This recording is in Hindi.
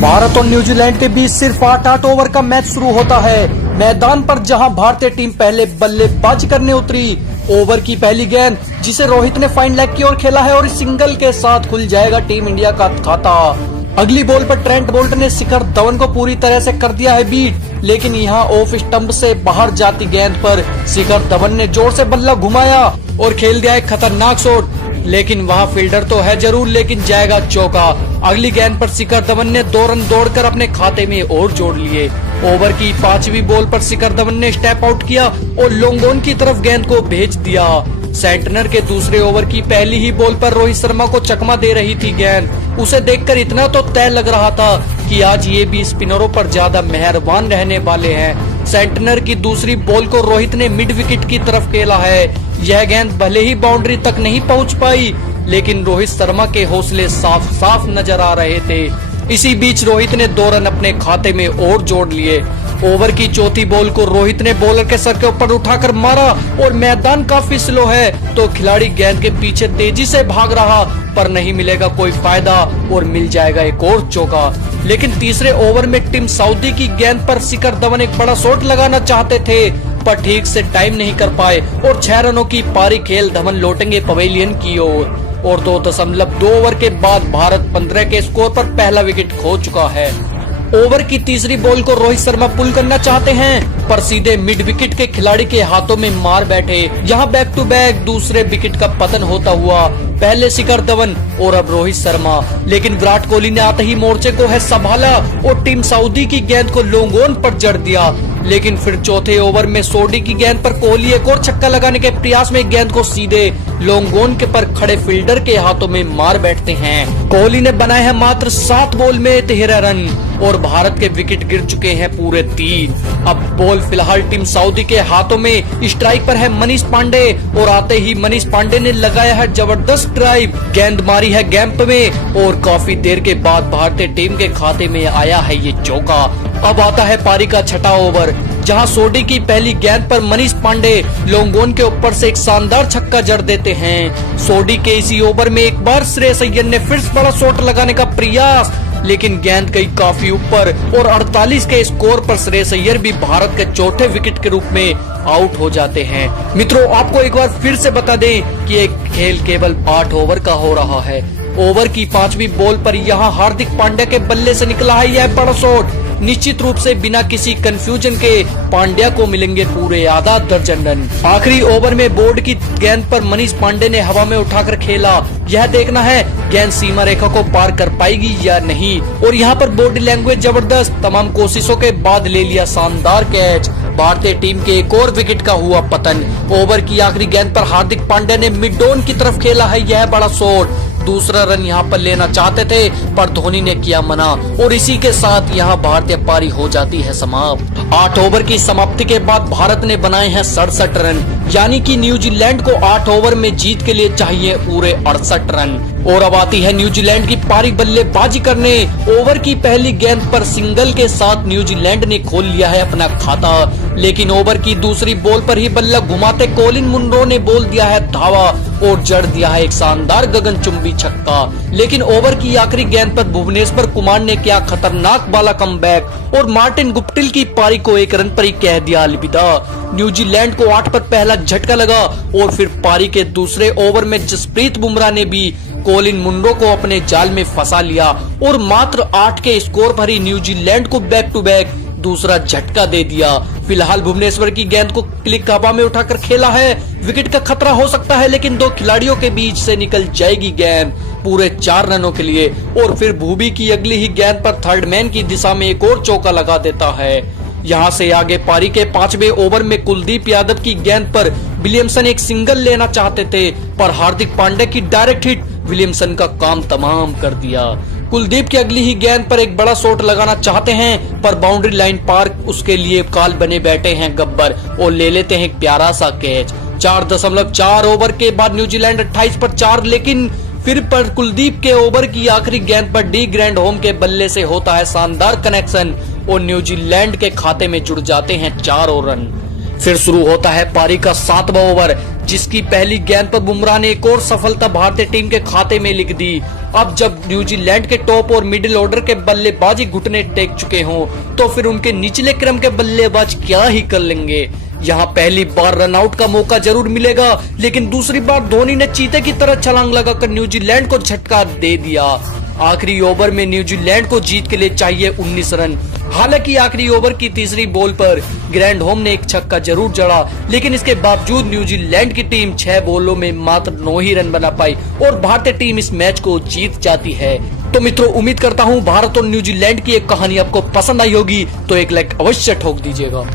भारत और न्यूजीलैंड के बीच सिर्फ 8 ओवर का मैच शुरू होता है। मैदान पर जहां भारतीय टीम पहले बल्लेबाजी करने उतरी, ओवर की पहली गेंद जिसे रोहित ने फाइन लेग की ओर खेला है और इस सिंगल के साथ खुल जाएगा टीम इंडिया का खाता। अगली बॉल पर ट्रेंट बोल्ट ने शिखर धवन को पूरी तरह से कर दिया है बीट, लेकिन यहां ऑफ स्टंप से बाहर जाती गेंद पर शिखर धवन ने जोर से बल्ला घुमाया और खेल दिया एक खतरनाक शॉट। लेकिन वहां फील्डर तो है जरूर, लेकिन जाएगा चौका। अगली गेंद पर शिखर धवन ने 2 रन दौड़कर अपने खाते में और जोड़ लिए। ओवर की 5वीं बॉल पर शिखर धवन ने स्टेप आउट किया और लॉन्ग ऑन की तरफ गेंद को भेज दिया। सेंटनर के दूसरे ओवर की पहली ही बॉल पर रोहित शर्मा को चकमा दे रही थी गेंद। उसे देखकर इतना तो तय लग रहा था कि आज ये भी स्पिनरों पर ज्यादा मेहरबान रहने वाले हैं। सेंटनर की दूसरी बॉल को रोहित ने मिड विकेट की तरफ खेला है। यह गेंद भले ही बाउंड्री तक नहीं पहुंच पाई, लेकिन रोहित शर्मा के हौसले साफ साफ नजर आ रहे थे। इसी बीच रोहित ने 2 रन अपने खाते में और जोड़ लिए। ओवर की चौथी बॉल को रोहित ने बॉलर के सर के ऊपर उठाकर मारा और मैदान काफी स्लो है तो खिलाड़ी गेंद के पीछे तेजी से भाग रहा, पर नहीं मिलेगा कोई फायदा और मिल जाएगा एक और चौका। लेकिन तीसरे ओवर में टीम सऊदी की गेंद पर शिखर धवन एक बड़ा शॉट लगाना चाहते थे, पर ठीक से टाइम नहीं कर पाए और 6 रनों की पारी खेल धवन लौटेंगे पवेलियन की ओर। और 2.2 ओवर के बाद भारत 15 के स्कोर पर पहला विकेट खो चुका है। ओवर की तीसरी बॉल को रोहित शर्मा पुल करना चाहते हैं, पर सीधे मिड विकेट के खिलाड़ी के हाथों में मार बैठे। यहाँ बैक टू बैक दूसरे विकेट का पतन होता हुआ, पहले शिखर धवन और अब रोहित शर्मा। लेकिन विराट कोहली ने आते ही मोर्चे को है संभाला और टीम सऊदी की गेंद को लॉन्ग ऑन पर जड़ दिया। लेकिन फिर चौथे ओवर में सोडी की गेंद पर कोहली एक और छक्का लगाने के प्रयास में गेंद को सीधे लॉन्ग ऑन के पर खड़े फील्डर के हाथों में मार बैठते हैं। कोहली ने बनाए हैं मात्र 7 बॉल में 13 रन और भारत के विकेट गिर चुके हैं पूरे 3। अब बॉल फिलहाल टीम सऊदी के हाथों में। स्ट्राइक पर है मनीष पांडे और आते ही मनीष पांडे ने लगाया है जबरदस्त ड्राइव, गेंद मारी है गैप में और काफी देर के बाद भारतीय टीम के खाते में आया है ये चौका। अब आता है पारी का 6ठा ओवर, जहां सोडी की पहली गेंद पर मनीष पांडे लॉन्ग ऑन के ऊपर से एक शानदार छक्का जड़ देते हैं। सोडी के इसी ओवर में एक बार श्रेयस अय्यर ने फिर से बड़ा शॉट लगाने का प्रयास, लेकिन गेंद गई काफी ऊपर और 48 के स्कोर पर श्रेयस अय्यर भी भारत के चौथे विकेट के रूप में आउट हो जाते हैं। मित्रों, आपको एक बार फिर से बता दें कि ये खेल केवल 8 ओवर का हो रहा है। ओवर की 5वीं बॉल पर यहाँ हार्दिक पांड्या के बल्ले से निकला है यह बड़ा शॉट। निश्चित रूप से बिना किसी कंफ्यूजन के पांड्या को मिलेंगे पूरे आधा दर्जन रन। आखिरी ओवर में बोर्ड की गेंद पर मनीष पांडे ने हवा में उठाकर खेला। यह देखना है गेंद सीमा रेखा को पार कर पाएगी या नहीं। और यहाँ पर बॉडी लैंग्वेज जबरदस्त, तमाम कोशिशों के बाद ले लिया शानदार कैच। भारतीय टीम के एक और विकेट का हुआ पतन। ओवर की आखिरी गेंद पर हार्दिक पांड्या ने मिड ऑन की तरफ खेला है यह बड़ा शॉट। दूसरा रन यहाँ पर लेना चाहते थे, पर धोनी ने किया मना और इसी के साथ यहाँ भारतीय पारी हो जाती है समाप्त। 8 ओवर की समाप्ति के बाद भारत ने बनाए हैं 67 रन, यानी कि न्यूजीलैंड को 8 ओवर में जीत के लिए चाहिए पूरे 68 रन। और अब आती है न्यूजीलैंड की पारी बल्लेबाजी करने। ओवर की पहली गेंद पर सिंगल के साथ न्यूजीलैंड ने खोल लिया है अपना खाता, लेकिन ओवर की दूसरी बॉल पर ही बल्ला घुमाते कोलिन मुनरो ने बोल दिया है धावा और जड़ दिया है एक शानदार गगनचुंबी छक्का। लेकिन ओवर की आखिरी गेंद पर भुवनेश्वर कुमार ने किया खतरनाक वाला कमबैक और मार्टिन गुप्टिल की पारी को 1 रन पर ही कह दिया अलविदा। न्यूजीलैंड को 8 पर पहला झटका लगा और फिर पारी के दूसरे ओवर में जसप्रीत बुमराह ने भी कोलिन मुनरो को अपने जाल में फंसा लिया और मात्र 8 के स्कोर पर ही न्यूजीलैंड को बैक टू बैक दूसरा झटका दे दिया। फिलहाल भुवनेश्वर की गेंद को क्लिक हवा में उठाकर खेला है। विकेट का खतरा हो सकता है, लेकिन 2 खिलाड़ियों के बीच से निकल जाएगी गेंद पूरे 4 रनों के लिए। और फिर भूवी की अगली ही गेंद पर थर्ड मैन की दिशा में एक और चौका लगा देता है। यहाँ से आगे पारी के 5वें ओवर में कुलदीप यादव की गेंद पर विलियमसन एक सिंगल लेना चाहते थे, पर हार्दिक पांड्या की डायरेक्ट हिट विलियमसन का काम तमाम कर दिया। कुलदीप की अगली ही गेंद पर एक बड़ा शॉट लगाना चाहते हैं, पर बाउंड्री लाइन पार उसके लिए काल बने बैठे हैं गब्बर और ले लेते हैं एक प्यारा सा कैच। 4.4 ओवर के बाद न्यूजीलैंड 28 पर 4, लेकिन फिर पर कुलदीप के ओवर की आखिरी गेंद पर डी ग्रैंड होम के बल्ले से होता है शानदार कनेक्शन और न्यूजीलैंड के खाते में जुड़ जाते हैं 4 रन। फिर शुरू होता है पारी का 7वां ओवर, जिसकी पहली गेंद पर बुमराह ने एक और सफलता भारतीय टीम के खाते में लिख दी। अब जब न्यूजीलैंड के टॉप और मिडिल ऑर्डर के बल्लेबाजी घुटने टेक चुके हों, तो फिर उनके निचले क्रम के बल्लेबाज क्या ही कर लेंगे। यहाँ पहली बार रनआउट का मौका जरूर मिलेगा, लेकिन दूसरी बार धोनी ने चीते की तरह छलांग लगाकर न्यूजीलैंड को झटका दे दिया। आखिरी ओवर में न्यूजीलैंड को जीत के लिए चाहिए 19 रन। हालांकि आखिरी ओवर की तीसरी बॉल पर ग्रैंडहोम ने एक छक्का जरूर जड़ा, लेकिन इसके बावजूद न्यूजीलैंड की टीम 6 बॉलों में मात्र 9 ही रन बना पाई और भारतीय टीम इस मैच को जीत जाती है। तो मित्रों, उम्मीद करता हूँ भारत और न्यूजीलैंड की एक कहानी आपको पसंद आई होगी, तो एक लाइक अवश्य ठोक दीजिएगा।